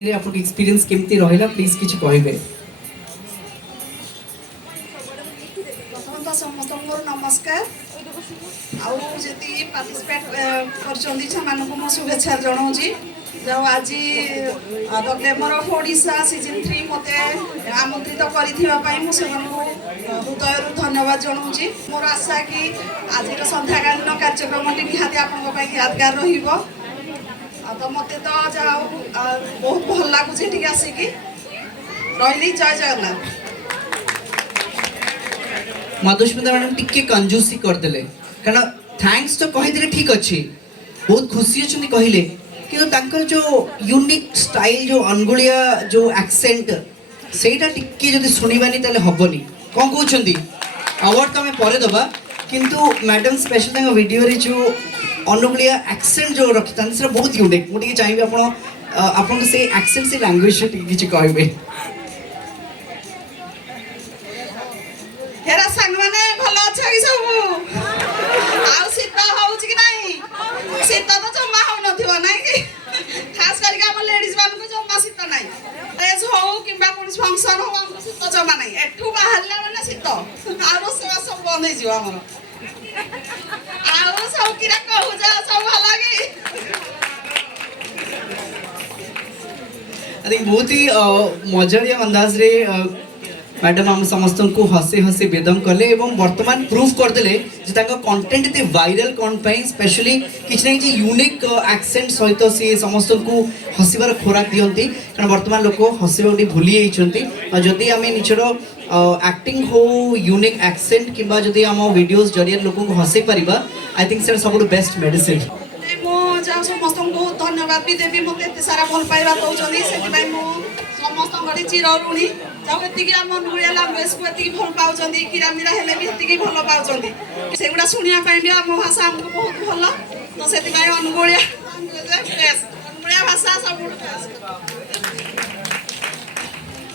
आपको एक्सपीरियंस केमती रहिला प्लीज किछि कहबे। प्रथम तो समस्त मोर नमस्कार आउ जति पार्टिसिपेट करछंदी छमानन को मो शुभेच्छा जणाउची जो आज the glamour of Odisha season 3 मते आमंत्रित करिथिबा पई मो सेमन को हृदयरु धन्यवाद जणाउची। मोर आशा कि आज संध्याकालीन कार्यक्रम निहाती आपन पई यादगार रहिबो। तो मत तो जाओ बहुत भल लगुच आसिकी रही। जय जगन्नाथ। मधुस्मिता मैडम टिके कंजूसी करदेले कारण थैंक्स तो कहीदे ठीक अच्छे बहुत खुशी अच्छा कहले कि जो यूनिक स्टाइल जो अनगुलिया जो एक्सेंट सेटा टिके जदि सुनिबानी ताले हबनी कौन कहते अवार्ड तो आम पर दबा किंतु मैडम स्पेशल वीडियो रे जो अनुगुलिया एक्सेंट जो रखी था से बहुत यूनिक मुझे चाहिए आपन से एक्सेंट से लैंग्वेज किसी कहबे। हेरा संग माने भलो अच्छा कि सब आउ सीता होउछ कि नहीं सीता तो जम्मा हो नथियो नै कि खास करके हम लेडीज मान को जम्मा सीता नै ड्रेस हो किबा कोन फंक्शन हो हम सीता जम्मा नै एठू बाहरला माने सीता आरो सेवा सब बंद हे जियो हमर आउ सब किरा कहू जा सब भला कि अरे बहुत ही मजारिया अंदाज रे मैडम हम समस्त को हसे हसे बेदम कले एवं वर्तमान प्रूफ करदेले जे ताका कंटेंट एते वायरल कोन पई स्पेशली किछ नै जे यूनिक एक्सेंट सहित से समस्त को हसिबार खोराक दियंती कारण वर्तमान लोक हसिबा उठी भूली जाइछंती जदि आमे निचरो एक्टिंग हो यूनिक एक्सेंट किबा जदि हम वीडियोस जरिया लोक को हसे परिबा आई थिंक सर सबुठ बेस्ट मेडिसिन। मो जाओ समस्त को धन्यवाद भी देवी मते एते सारा भल पाइबा दउछंदी सेति भाई मो समस्त गडी चिर ऋणी जाओ एतिकी हम अनुगुलिया लैंग्वेज को एतिकी भल पाउछंदी किरामीरा हेले भी एतिकी भल पाउछंदी सेगुडा सुनिया पाइ भी हम भाषा हमको बहुत भल तो सेति भाई अनुगुलिया लैंग्वेज अनुगुलिया भाषा सब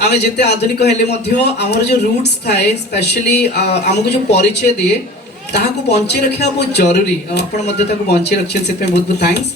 आमे जिते आधुनिक हेले मध्य आमर जो रूट्स थाए स्पेशली आमको जो परिचय दिए ताहा को बंचे रखा बहुत जरूरी आपण मध्य ताको बंचे रखछन से बहुत बहुत थैंक्स।